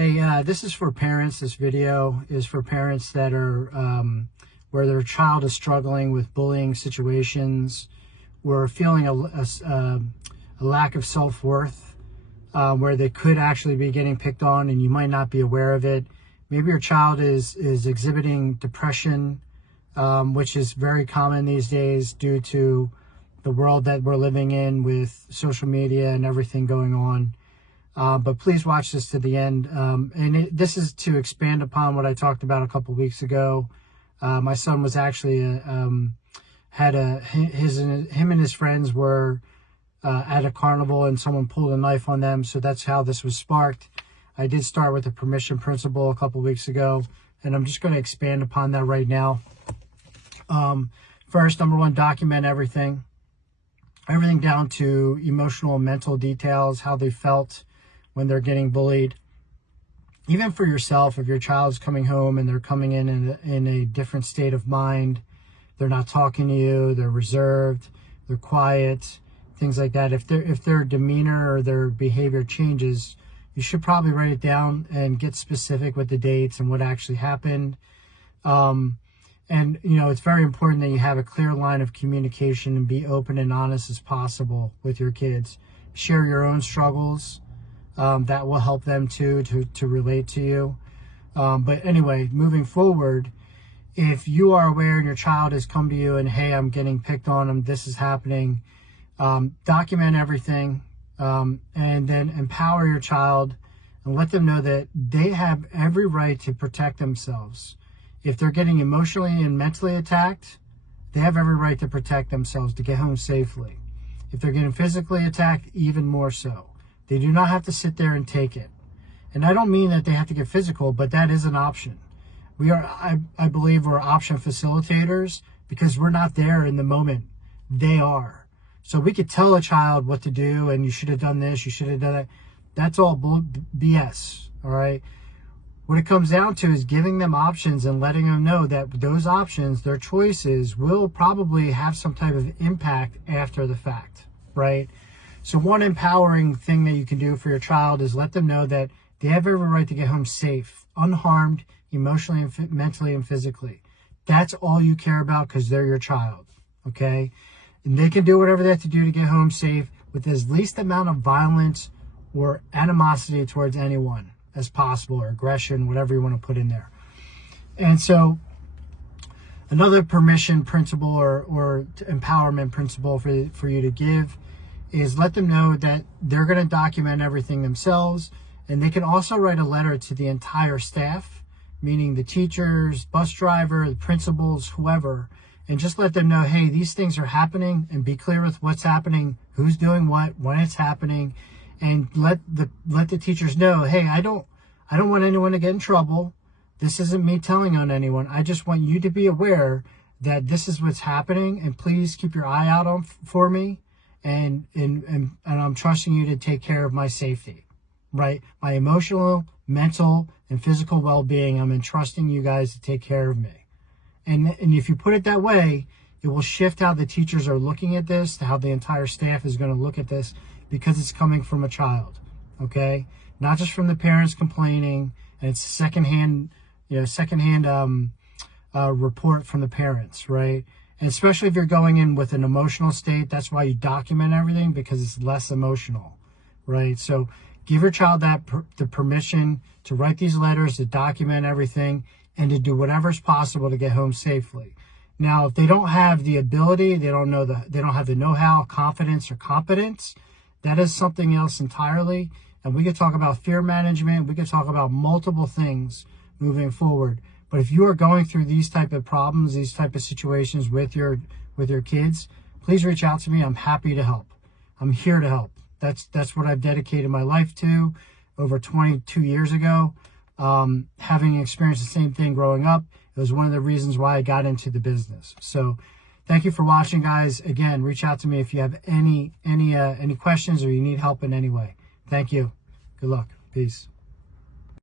Hey, this is for parents. This video is for parents that are where their child is struggling with bullying situations, or feeling a lack of self-worth, where they could actually be getting picked on and you might not be aware of it. Maybe your child is exhibiting depression, which is very common these days due to the world that we're living in with social media and everything going on. But please watch this to the end. This is to expand upon what I talked about a couple weeks ago. My son was actually him and his friends were at a carnival and someone pulled a knife on them. So that's how this was sparked. I did start with the permission principle a couple weeks ago, and I'm just going to expand upon that right now. First, number one, document everything down to emotional and mental details, how they felt when they're getting bullied. Even for yourself, if your child's coming home and they're coming in a different state of mind, they're not talking to you, they're reserved, they're quiet, things like that. If their demeanor or their behavior changes, you should probably write it down and get specific with the dates and what actually happened. And it's very important that you have a clear line of communication and be open and honest as possible with your kids. Share your own struggles. That will help them too, to relate to you. But anyway, moving forward, if you are aware and your child has come to you and, hey, I'm getting picked on, this is happening, document everything, and then empower your child and let them know that they have every right to protect themselves. If they're getting emotionally and mentally attacked, they have every right to protect themselves, to get home safely. If they're getting physically attacked, even more so. They do not have to sit there and take it. And I don't mean that they have to get physical, but that is an option. I believe we're option facilitators because we're not there in the moment. They are. So we could tell a child what to do, and you should have done this, you should have done that. That's all BS, all right? What it comes down to is giving them options and letting them know that those options, their choices, will probably have some type of impact after the fact, right? So one empowering thing that you can do for your child is let them know that they have every right to get home safe, unharmed, emotionally, and mentally, and physically. That's all you care about because they're your child, okay? And they can do whatever they have to do to get home safe with as least amount of violence or animosity towards anyone as possible, or aggression, whatever you want to put in there. And so another permission principle or empowerment principle for you to give is let them know that they're going to document everything themselves, and they can also write a letter to the entire staff, meaning the teachers, bus driver, the principals, whoever, and just let them know, hey, these things are happening, and be clear with what's happening, who's doing what, when it's happening, and let the teachers know, hey, I don't want anyone to get in trouble. This isn't me telling on anyone. I just want you to be aware that this is what's happening, and please keep your eye out for me. And I'm trusting you to take care of my safety, right? My emotional, mental, and physical well-being, I'm entrusting you guys to take care of me. And if you put it that way, it will shift how the teachers are looking at this, to how the entire staff is going to look at this, because it's coming from a child, okay? Not just from the parents complaining, and it's secondhand report from the parents, right? And especially if you're going in with an emotional state, that's why you document everything, because it's less emotional, right? So give your child the permission to write these letters, to document everything, and to do whatever's possible to get home safely. Now, if they don't have the ability, they don't have the know-how, confidence, or competence, that is something else entirely. And we could talk about fear management. We could talk about multiple things moving forward. But if you are going through these type of problems, these type of situations with your kids, please reach out to me. I'm happy to help. I'm here to help. That's what I've dedicated my life to over 22 years ago. Having experienced the same thing growing up, it was one of the reasons why I got into the business. So thank you for watching, guys. Again, reach out to me if you have any questions or you need help in any way. Thank you. Good luck. Peace.